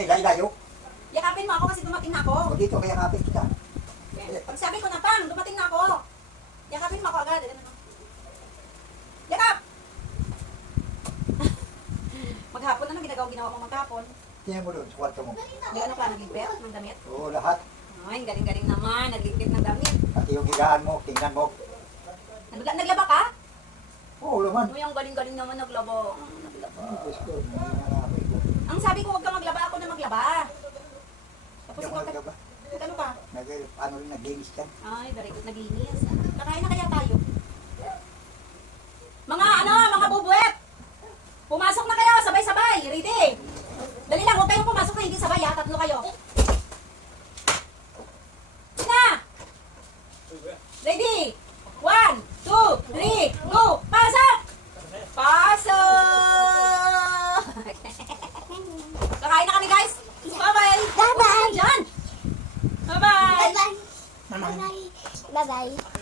Okay, layo. Yakapin mo ako kasi dumating na ako. O dito, kaya kapit kita. Pag sabi ko na, Pang, dumating na ako. Yakapin mo ako agad. Yakap! Maghapon na lang ginawa mo maghapon. Tingnan mo doon sa kwarto mo. Ano ka, nagligpit ng damit? Oo, lahat. Ay, galing-galing naman, nagligpit ng damit. Pati yung higaan mo, tingnan mo. Naglaba ka? Oo, naman. Uy, ang galing-galing naman naglaba. Naglaba. Diyos ko, hindi na namin ko. Ang sabi ko, huwag ka maglaba, ako na maglaba. Tapos Hindi ako ikaw, nagkaba. ano ka? Ano rin, naglinis ka. Ay, very good, naglinis. Kakain na kaya tayo? Mga bubuet! Pumasok na kayo, sabay-sabay, ready? Dali lang, huwag kayong pumasok na hindi sabay ha, tatlo kayo. Na! Ready? 1, 2, 3, go! Pasok! Pasok! Kakain na kami guys! Bye-bye! Bye-bye! Diyan! Bye-bye! Bye-bye. Bye-bye. Bye-bye.